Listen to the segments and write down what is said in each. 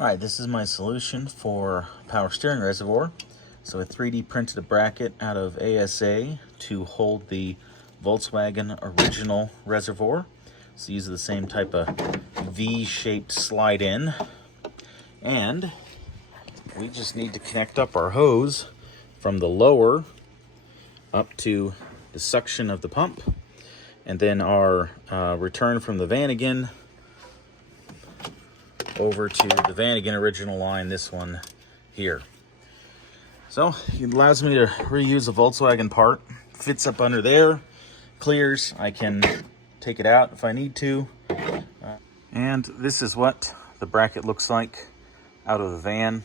Alright, this is my solution for power steering reservoir. So I 3D printed a bracket out of ASA to hold the Volkswagen original reservoir. So these are the same type of V-shaped slide in. And we just need to connect up our hose from the lower up to the suction of the pump. And then our return from the Vanagon over to the Vanagon original line, this one here. So it allows me to reuse a Volkswagen part. Fits up under there, clears. I can take it out if I need to. And this is what the bracket looks like out of the van.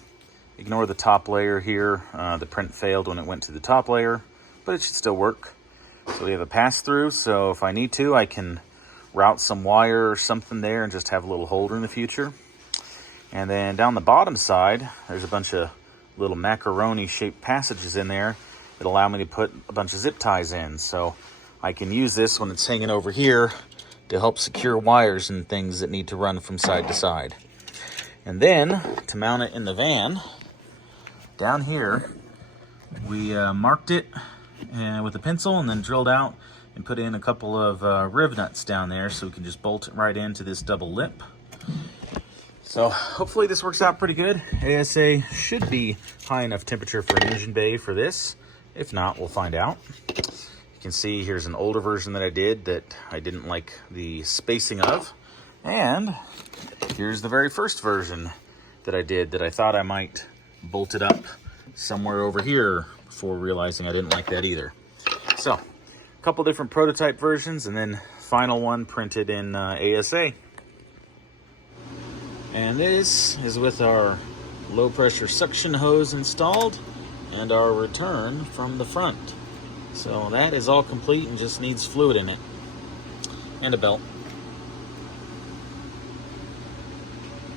Ignore the top layer here. The print failed when it went to the top layer, but it should still work. So we have a pass-through, so if I need to, I can route some wire or something there and just have a little holder in the future. And then down the bottom side, there's a bunch of little macaroni-shaped passages in there that allow me to put a bunch of zip ties in. So I can use this when it's hanging over here to help secure wires and things that need to run from side to side. And then, to mount it in the van, down here, we marked it with a pencil and then drilled out and put in a couple of rib nuts down there so we can just bolt it right into this double lip. So hopefully this works out pretty good. ASA should be high enough temperature for an engine bay for this. If not, we'll find out. You can see here's an older version that I did that I didn't like the spacing of. And here's the very first version that I did that I thought I might bolt it up somewhere over here before realizing I didn't like that either. So a couple different prototype versions and then final one printed in ASA. And this is with our low pressure suction hose installed and our return from the front. So that is all complete and just needs fluid in it and a belt.